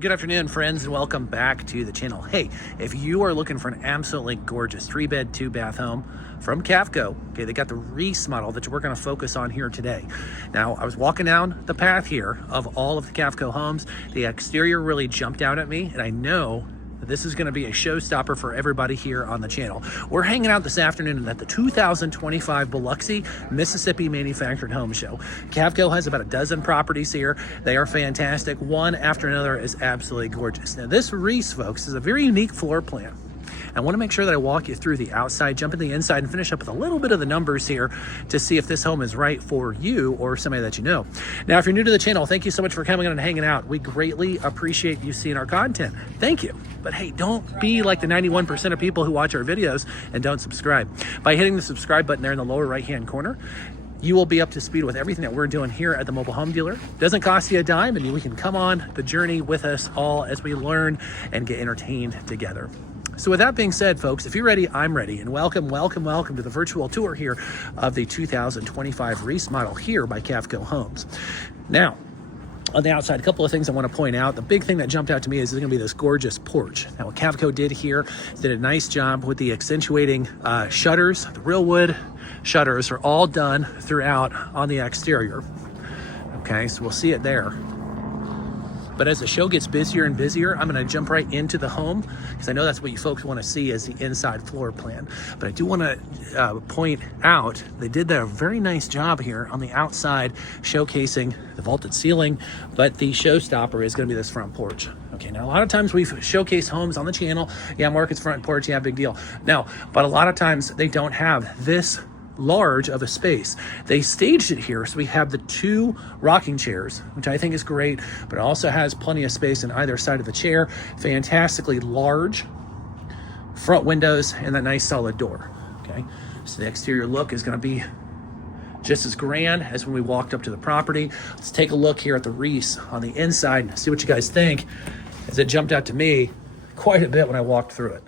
Good afternoon, friends, and welcome back to the channel. Hey, if you are looking for an absolutely gorgeous 3-bed, 2-bath home from Cavco, okay, they got the Reese model that we're going to focus on here today. Now, I was walking down the path here of all of the Cavco homes. The exterior really jumped out at me, and I know this is going to be a showstopper for everybody here on the channel. We're hanging out this afternoon at the 2025 Biloxi, Mississippi Manufactured Home Show. Cavco has about a dozen properties here. They are fantastic. One after another is absolutely gorgeous. Now, this Reese, folks, is a very unique floor plan. I want to make sure that I walk you through the outside, jump into the inside, and finish up with a little bit of the numbers here to see if this home is right for you or somebody that you know. Now, if you're new to the channel, thank you so much for coming on and hanging out. We greatly appreciate you seeing our content. Thank you. But hey, don't be like the 91% of people who watch our videos and don't subscribe. By hitting the subscribe button there in the lower right-hand corner, you will be up to speed with everything that we're doing here at the mobile home dealer. Doesn't cost you a dime, and we can come on the journey with us all as we learn and get entertained together. So with that being said, folks, if you're ready, I'm ready. And welcome to the virtual tour here of the 2025 Reese model here by Cavco Homes. Now, on the outside, a couple of things I want to point out. The big thing that jumped out to me is there's going to be this gorgeous porch. Now, what Cavco did here, did a nice job with the accentuating shutters. The real wood shutters are all done throughout on the exterior. Okay, so we'll see it there. But as the show gets busier and busier, I'm going to jump right into the home because I know that's what you folks want to see as the inside floor plan. But I do want to point out they did a very nice job here on the outside showcasing the vaulted ceiling, but the showstopper is going to be this front porch. Okay, now a lot of times we showcase homes on the channel. Yeah, Marcus front porch, yeah, big deal. No, but a lot of times they don't have this large of a space. They staged it here so we have the 2 rocking chairs, which I think is great, but it also has plenty of space on either side of the chair. Fantastically large front windows and that nice solid door. Okay, so the exterior look is going to be just as grand as when we walked up to the property. Let's take a look here at the Reese on the inside and see what you guys think, as it jumped out to me quite a bit when I walked through it.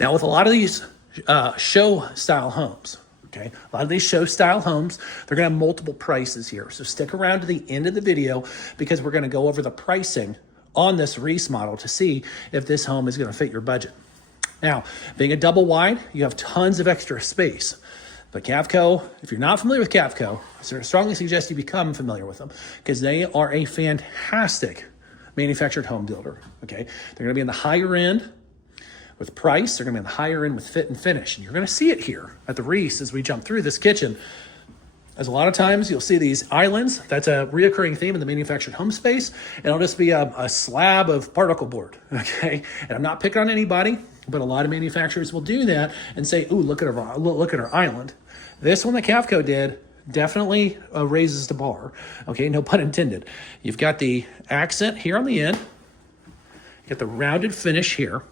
Now, with a lot of these show-style homes, okay, a lot of these show-style homes, they're going to have multiple prices here. So stick around to the end of the video because we're going to go over the pricing on this Reese model to see if this home is going to fit your budget. Now, being a double wide, you have tons of extra space. But Cavco, if you're not familiar with Cavco, I strongly suggest you become familiar with them because they are a fantastic manufactured home builder, okay? They're going to be in the higher end with price. They're going to be on the higher end with fit and finish. And you're going to see it here at the Reese as we jump through this kitchen. As a lot of times you'll see these islands. That's a reoccurring theme in the manufactured home space. And it'll just be a slab of particle board, okay? And I'm not picking on anybody, but a lot of manufacturers will do that and say, ooh, look at our island. This one that Cavco did definitely raises the bar, okay? No pun intended. You've got the accent here on the end. You got the rounded finish here.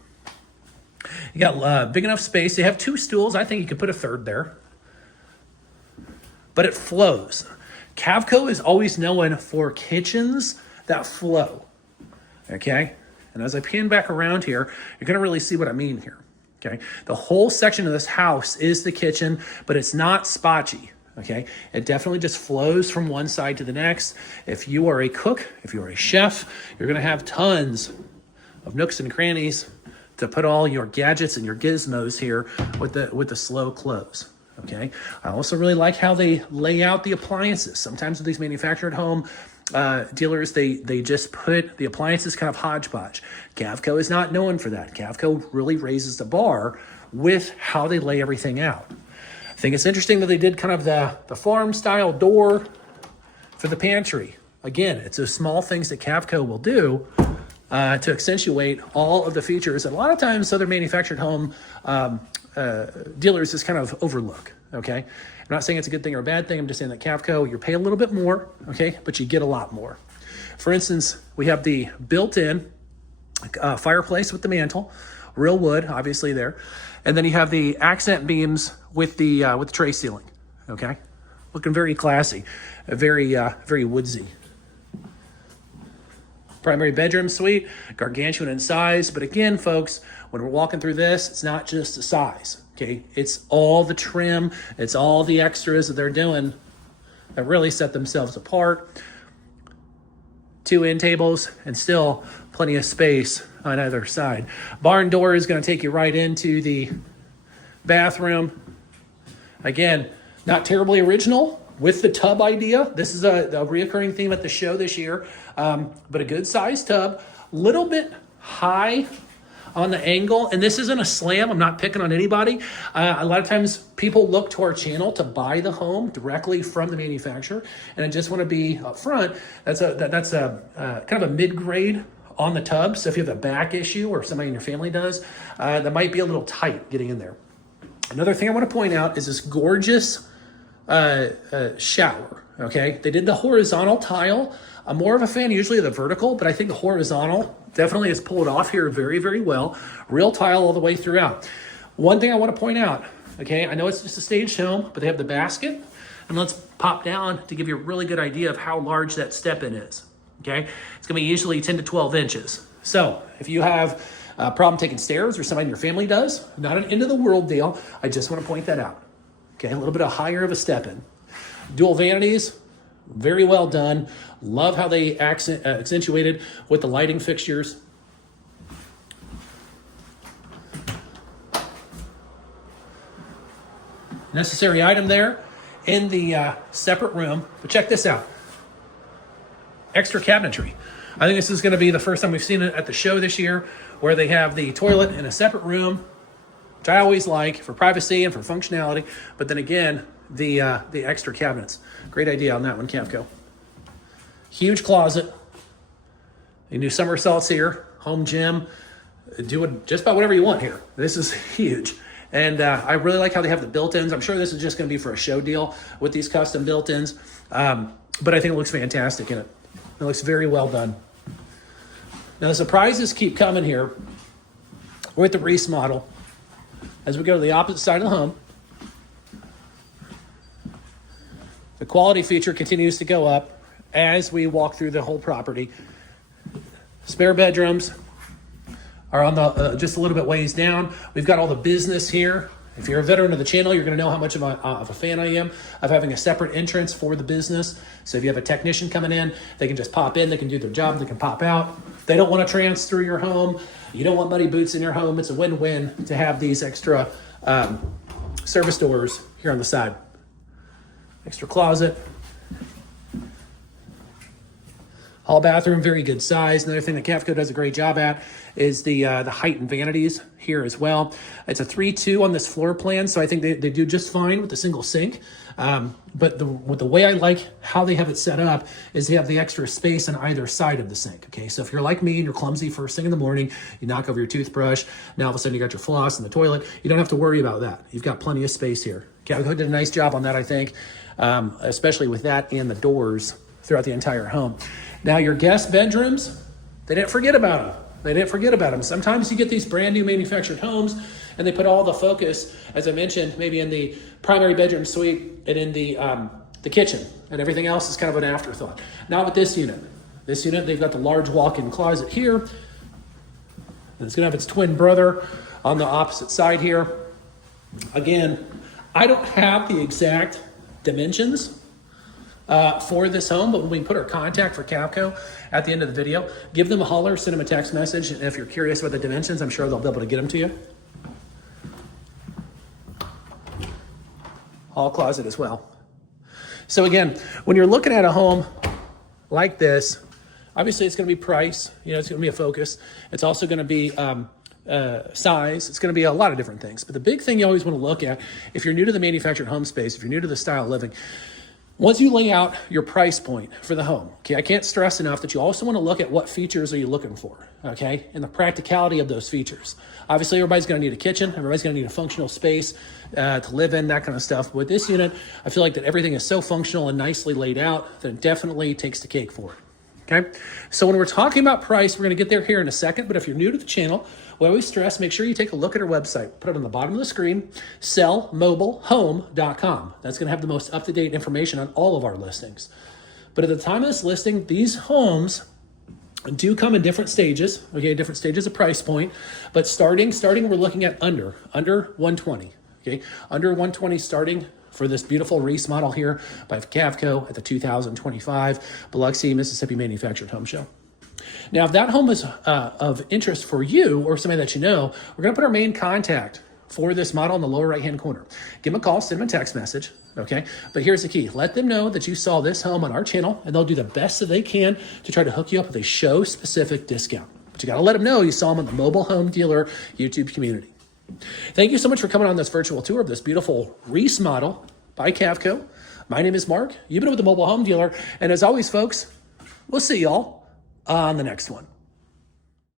You got big enough space. They have 2 stools. I think you could put a third there. But it flows. Cavco is always known for kitchens that flow. Okay? And as I pan back around here, you're going to really see what I mean here. Okay? The whole section of this house is the kitchen, but it's not spotchy. Okay? It definitely just flows from one side to the next. If you are a cook, if you're a chef, you're going to have tons of nooks and crannies to put all your gadgets and your gizmos here with the slow close, okay? I also really like how they lay out the appliances. Sometimes with these manufactured home dealers, they just put the appliances kind of hodgepodge. Cavco is not known for that. Cavco really raises the bar with how they lay everything out. I think it's interesting that they did kind of the farm-style door for the pantry. Again, it's those small things that Cavco will do to accentuate all of the features that a lot of times other manufactured home dealers just kind of overlook, okay? I'm not saying it's a good thing or a bad thing. I'm just saying that Cavco, you pay a little bit more, okay, but you get a lot more. For instance, we have the built-in fireplace with the mantle, real wood, obviously there, and then you have the accent beams with the tray ceiling, okay? Looking very classy, very woodsy. Primary bedroom suite, gargantuan in size. But again, folks, when we're walking through this, it's not just the size, okay? It's all the trim. It's all the extras that they're doing that really set themselves apart. 2 end tables and still plenty of space on either side. Barn door is going to take you right into the bathroom. Again, not terribly original with the tub idea. This is a reoccurring theme at the show this year, but a good sized tub, little bit high on the angle. And this isn't a slam. I'm not picking on anybody. A lot of times people look to our channel to buy the home directly from the manufacturer. And I just want to be up front. That's a kind of a mid-grade on the tub. So if you have a back issue or somebody in your family does, that might be a little tight getting in there. Another thing I want to point out is this gorgeous shower. Okay, they did the horizontal tile. I'm more of a fan usually of the vertical, but I think the horizontal definitely is pulled off here very, very well. Real tile all the way throughout. One thing I want to point out, okay, I know it's just a staged home, but they have the basket. And let's pop down to give you a really good idea of how large that step-in is. Okay, it's going to be usually 10 to 12 inches. So if you have a problem taking stairs or somebody in your family does, not an end of the world deal. I just want to point that out. Okay, a little bit higher of a step-in. Dual vanities, very well done. Love how they accentuated with the lighting fixtures. Necessary item there in the separate room. But check this out. Extra cabinetry. I think this is going to be the first time we've seen it at the show this year, where they have the toilet in a separate room, which I always like for privacy and for functionality. But then again, the extra cabinets. Great idea on that one, Cavco. Huge closet. You can do somersaults here, home gym, do just about whatever you want here. This is huge. And I really like how they have the built-ins. I'm sure this is just going to be for a show deal with these custom built-ins. But I think it looks fantastic in it. It looks very well done. Now the surprises keep coming here with the Reese model. As we go to the opposite side of the home, the quality feature continues to go up as we walk through the whole property. Spare bedrooms are on the just a little bit ways down. We've got all the business here. If you're a veteran of the channel, you're going to know how much of a fan I am of having a separate entrance for the business. So if you have a technician coming in, they can just pop in, they can do their job, they can pop out. They don't want to trans through your home. You don't want muddy boots in your home. It's a win-win to have these extra service doors here on the side. Extra closet. Hall bathroom, very good size. Another thing that Cavco does a great job at is the height and vanities here as well. It's a 3-2 on this floor plan, so I think they do just fine with the single sink. But the way I like how they have it set up is they have the extra space on either side of the sink. Okay, so if you're like me and you're clumsy first thing in the morning, you knock over your toothbrush, now all of a sudden you got your floss in the toilet, you don't have to worry about that. You've got plenty of space here. Cavco did a nice job on that, I think, especially with that and the doors throughout the entire home. Now your guest bedrooms, they didn't forget about them. They didn't forget about them. Sometimes you get these brand new manufactured homes and they put all the focus, as I mentioned, maybe in the primary bedroom suite and in the kitchen, and everything else is kind of an afterthought. Not with this unit. This unit, they've got the large walk-in closet here. And it's gonna have its twin brother on the opposite side here. Again, I don't have the exact dimensions for this home, but when we put our contact for Cavco at the end of the video, give them a holler, send them a text message, and if you're curious about the dimensions, I'm sure they'll be able to get them to you. Hall closet as well. So again, when you're looking at a home like this, obviously it's going to be price, it's going to be a focus. It's also going to be size. It's going to be a lot of different things. But the big thing you always want to look at, if you're new to the manufactured home space, if you're new to the style of living, once you lay out your price point for the home, okay, I can't stress enough that you also want to look at what features are you looking for, okay, and the practicality of those features. Obviously, everybody's going to need a kitchen. Everybody's going to need a functional space to live in, that kind of stuff. But with this unit, I feel like that everything is so functional and nicely laid out that it definitely takes the cake for it. Okay, so when we're talking about price, we're going to get there here in a second. But if you're new to the channel, we always stress, make sure you take a look at our website. Put it on the bottom of the screen, sellmobilehome.com. That's going to have the most up-to-date information on all of our listings. But at the time of this listing, these homes do come in different stages, okay, different stages of price point. But starting, we're looking at under 120, okay, under 120 starting for this beautiful Reese model here by Cavco at the 2025 Biloxi, Mississippi Manufactured Home Show. Now, if that home is of interest for you or somebody that you know, we're going to put our main contact for this model in the lower right-hand corner. Give them a call, send them a text message, okay? But here's the key. Let them know that you saw this home on our channel, and they'll do the best that they can to try to hook you up with a show-specific discount. But you got to let them know you saw them on the Mobile Home Dealer YouTube community. Thank you so much for coming on this virtual tour of this beautiful Reese model by Cavco. My name is Mark. You've been with the Mobile Home Dealer. And as always, folks, we'll see y'all on the next one.